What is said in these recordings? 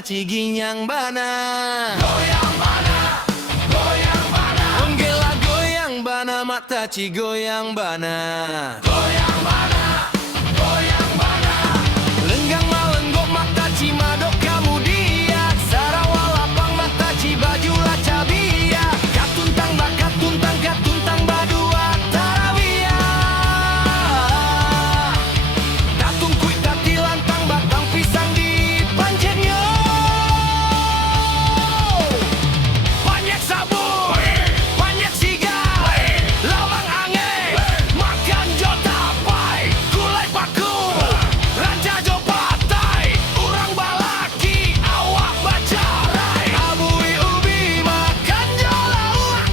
mata ciginyang bana. Goyang bana, goyang bana, Onggela goyang bana mata cigoyang bana. goyang bana, goyang bana. Lenggang malenggok mata cimadok kamu dia. Sarawalapang mata cibaju lacabia. Katuntang bakat tuntang katuntang badua tarawia. Tatung kuit tati lantang batang pisang di panjenyo. Banyak sabun, banyak siga, lawang angin, makan jota pai, gulai paku, raja jopatai, urang balaki, awak bacarai. Abui ubi makan jolaua,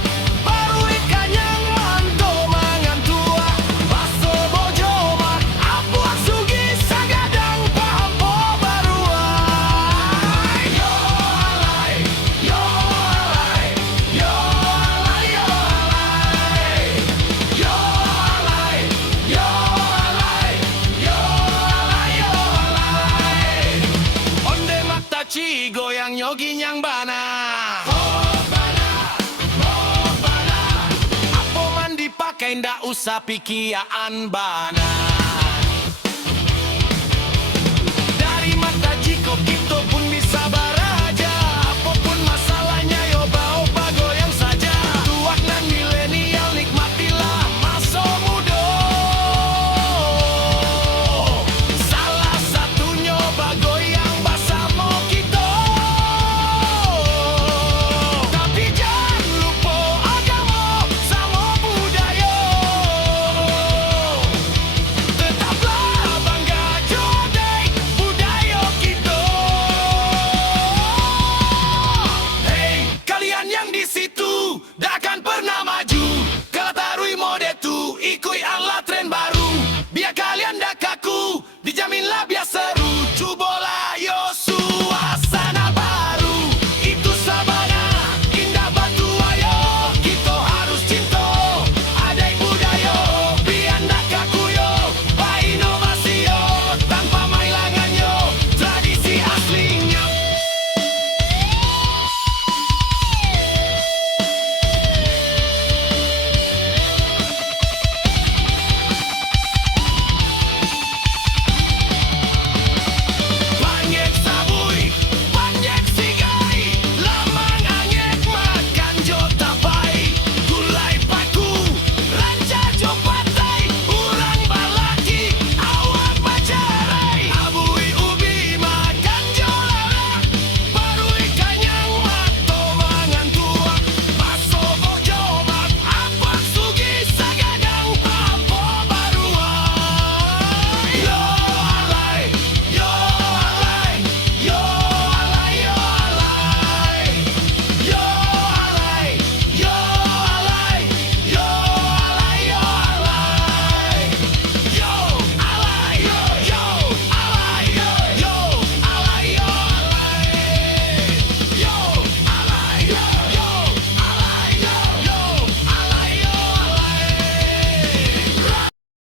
baru ikan yang manto mangan tua. Baso bojo mak apuak sugi sagadang pahampo baruai. Yo alai, yo alai, yo alai, yo alai. Yo alai, yo alai, yo alai, yo alai. Onde mata ci goyang nyoginyang bana. Apo man dipakai ndak usah pikiaan bana.